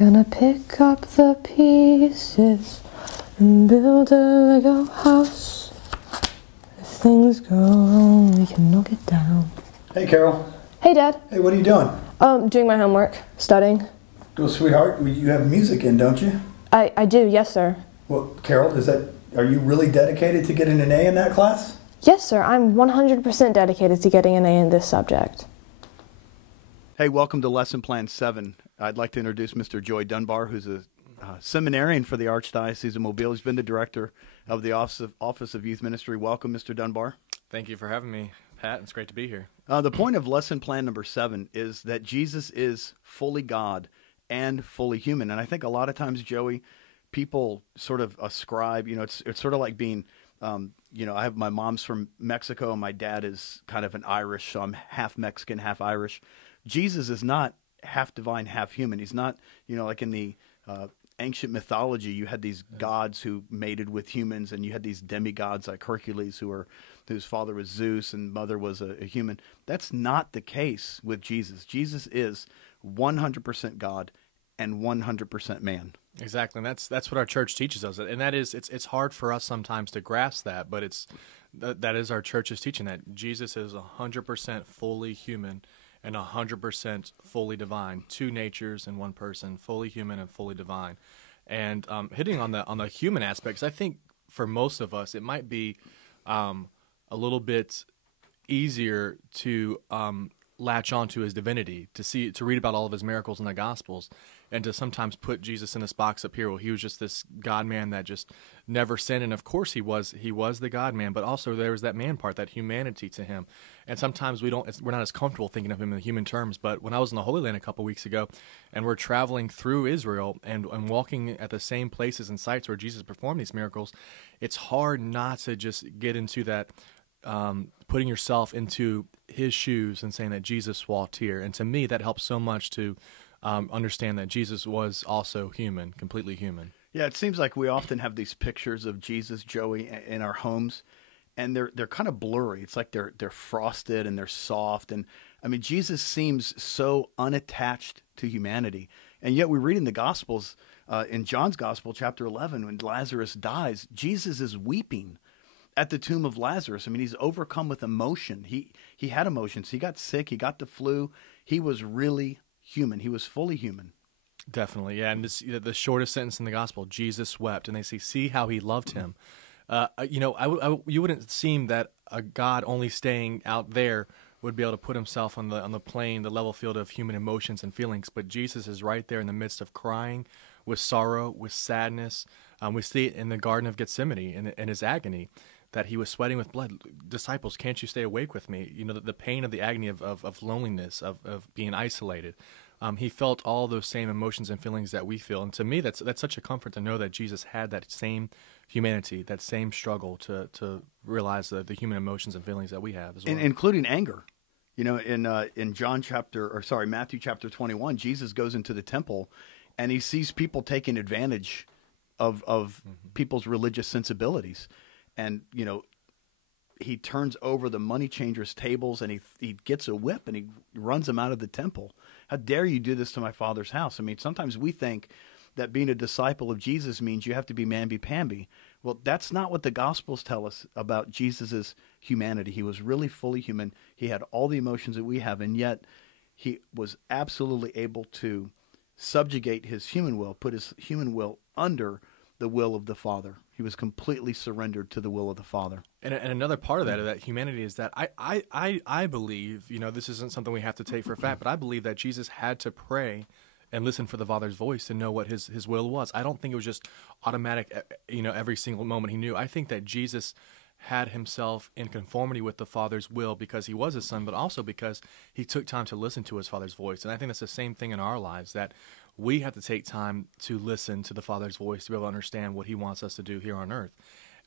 gonna pick up the pieces and build a Lego house. If things go wrong, we can knock it down. Hey, Carol. Hey, Dad. Hey, what are you doing? Doing my homework, studying. Well, sweetheart, you have music in, don't you? I do, yes, sir. Well, Carol, are you really dedicated to getting an A in that class? Yes, sir. I'm 100% dedicated to getting an A in this subject. Hey, welcome to Lesson Plan 7. I'd like to introduce Mr. Joey Dunbar, who's a seminarian for the Archdiocese of Mobile. He's been the director of the Office of Youth Ministry. Welcome, Mr. Dunbar. Thank you for having me, Pat. It's great to be here. The point of Lesson Plan number 7 is that Jesus is fully God and fully human. And I think a lot of times, Joey, people sort of ascribe, it's sort of like being, I have my mom's from Mexico and my dad is kind of an Irish, so I'm half Mexican, half Irish. Jesus is not half divine, half human. He's not, like in the ancient mythology, you had these gods who mated with humans, and you had these demigods like Hercules whose father was Zeus and mother was a human. That's not the case with Jesus. Jesus is 100% God and 100% man. Exactly, and that's what our church teaches us, and that is it's hard for us sometimes to grasp that, but that is our church's teaching, that Jesus is 100% fully human and 100% fully divine, two natures in one person, fully human and fully divine. And hitting on the human aspects, I think for most of us it might be a little bit easier to latch onto his divinity, to read about all of his miracles in the Gospels, and to sometimes put Jesus in this box up here. Well, he was just this God-man that just never sinned, and of course he was the God-man, but also there was that man part, that humanity to him. And sometimes we're not as comfortable thinking of him in human terms. But when I was in the Holy Land a couple weeks ago, and we're traveling through Israel and walking at the same places and sites where Jesus performed these miracles, it's hard not to just get into that, putting yourself into his shoes and saying that Jesus walked here. And to me, that helps so much to understand that Jesus was also human, completely human. Yeah, it seems like we often have these pictures of Jesus, Joey, in our homes, and they're kind of blurry. It's like they're frosted and they're soft. And I mean, Jesus seems so unattached to humanity. And yet we read in the Gospels, in John's Gospel, chapter 11, when Lazarus dies, Jesus is weeping at the tomb of Lazarus. I mean, he's overcome with emotion. He had emotions. He got sick. He got the flu. He was really human. He was fully human. Definitely, yeah. And the shortest sentence in the Gospel, Jesus wept, and they say, "See how he loved him." You wouldn't seem that a God only staying out there would be able to put himself on the plane, the level field of human emotions and feelings. But Jesus is right there in the midst of crying, with sorrow, with sadness. We see it in the Garden of Gethsemane in his agony, that he was sweating with blood. Disciples, can't you stay awake with me? The pain of the agony of loneliness, of being isolated. He felt all those same emotions and feelings that we feel. And to me, that's such a comfort to know that Jesus had that same humanity, that same struggle to realize the human emotions and feelings that we have as well. Including anger. In Matthew chapter 21, Jesus goes into the temple and he sees people taking advantage of people's religious sensibilities. And, he turns over the money changers' tables and he gets a whip and he runs them out of the temple. How dare you do this to my Father's house? I mean, sometimes we think that being a disciple of Jesus means you have to be mamby-pamby. Well, that's not what the Gospels tell us about Jesus' humanity. He was really fully human. He had all the emotions that we have, and yet he was absolutely able to subjugate his human will, put his human will under the will of the Father. He was completely surrendered to the will of the Father. And another part of that humanity is that I believe, this isn't something we have to take for a fact, but I believe that Jesus had to pray and listen for the Father's voice to know what his will was. I don't think it was just automatic, every single moment he knew. I think that Jesus had himself in conformity with the Father's will because he was his son, but also because he took time to listen to his Father's voice. And I think that's the same thing in our lives, that we have to take time to listen to the Father's voice to be able to understand what he wants us to do here on earth.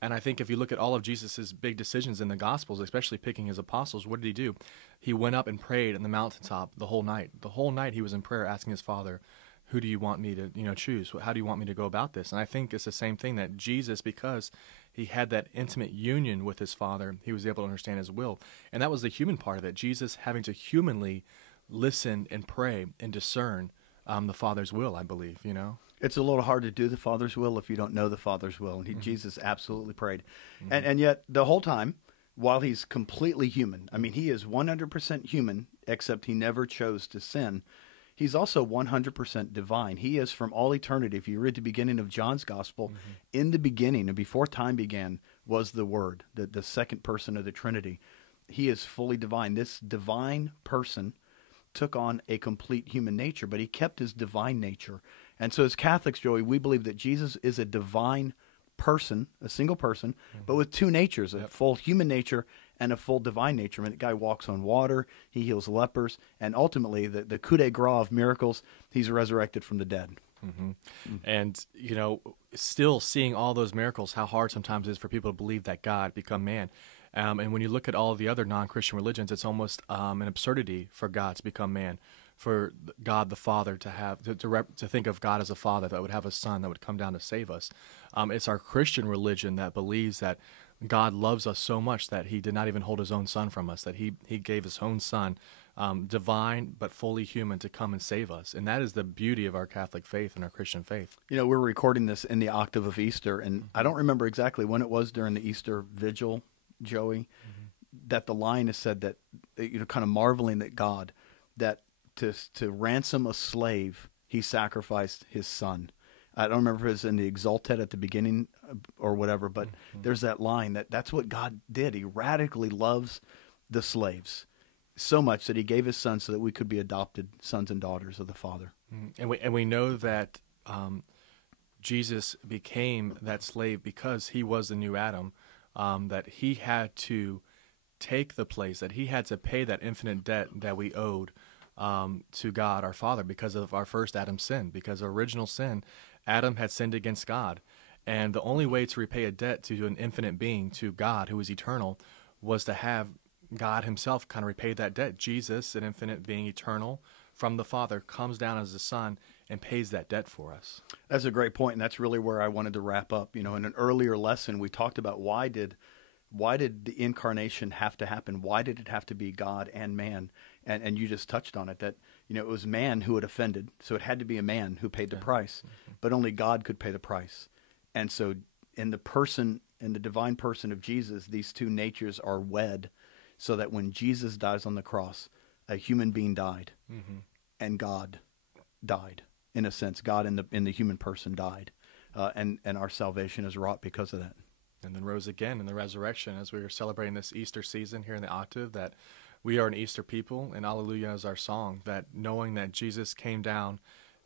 And I think if you look at all of Jesus' big decisions in the Gospels, especially picking his apostles, what did he do? He went up and prayed on the mountaintop the whole night. The whole night he was in prayer asking his Father, who do you want me to choose? How do you want me to go about this? And I think it's the same thing, that Jesus, because he had that intimate union with his Father, he was able to understand his will. And that was the human part of it. Jesus having to humanly listen and pray and discern the Father's will, I believe, you know? It's a little hard to do the Father's will if you don't know the Father's will. And Jesus absolutely prayed. And yet the whole time, while he's completely human, I mean, he is 100% human, except he never chose to sin. He's also 100% divine. He is from all eternity. If you read the beginning of John's gospel, in the beginning and before time began was the Word, the second person of the Trinity. He is fully divine. This divine person took on a complete human nature, but he kept his divine nature. And so as Catholics, Joey, we believe that Jesus is a divine person, a single person, but with two natures, a full human nature and a full divine nature. I mean, the guy walks on water, he heals lepers, and ultimately, the coup de grace of miracles, he's resurrected from the dead. And, you know, still seeing all those miracles, how hard sometimes it is for people to believe that God become man. And when you look at all the other non-Christian religions, it's almost an absurdity for God to become man, for God the Father to have to think of God as a father that would have a son that would come down to save us. It's our Christian religion that believes that God loves us so much that he did not even hold his own son from us, that he gave his own son, divine but fully human, to come and save us. And that is the beauty of our Catholic faith and our Christian faith. You know, we're recording this in the octave of Easter, and I don't remember exactly when it was during the Easter vigil, Joey, that the line is said that, you know, kind of marveling at God, that to ransom a slave, he sacrificed his son. I don't remember if it was in the Exultet at the beginning or whatever, but there's that line that's what God did. He radically loves the slaves so much that he gave his son so that we could be adopted sons and daughters of the Father. And we know that Jesus became that slave because he was the new Adam, that he had to take the place, that he had to pay that infinite debt that we owed to God our Father because of our first Adam's sin, because of original sin. Adam had sinned against God, and the only way to repay a debt to an infinite being, to God who is eternal, was to have God himself kind of repay that debt. Jesus, an infinite being, eternal from the Father, comes down as the Son and pays that debt for us. That's a great point, and that's really where I wanted to wrap up. You know, in an earlier lesson, we talked about why did the incarnation have to happen? Why did it have to be God and man? And you just touched on it, that, you know, it was man who had offended, so it had to be a man who paid the price, but only God could pay the price. And so in the divine person of Jesus, these two natures are wed, so that when Jesus dies on the cross, a human being died, and God died. In a sense, God in the human person died, and our salvation is wrought because of that. And then rose again in the resurrection, as we are celebrating this Easter season here in the octave, that we are an Easter people, and Alleluia is our song, that knowing that Jesus came down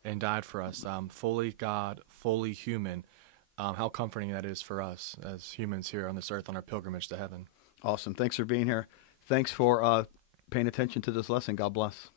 and died for us, fully God, fully human, how comforting that is for us as humans here on this earth on our pilgrimage to heaven. Awesome. Thanks for being here. Thanks for paying attention to this lesson. God bless.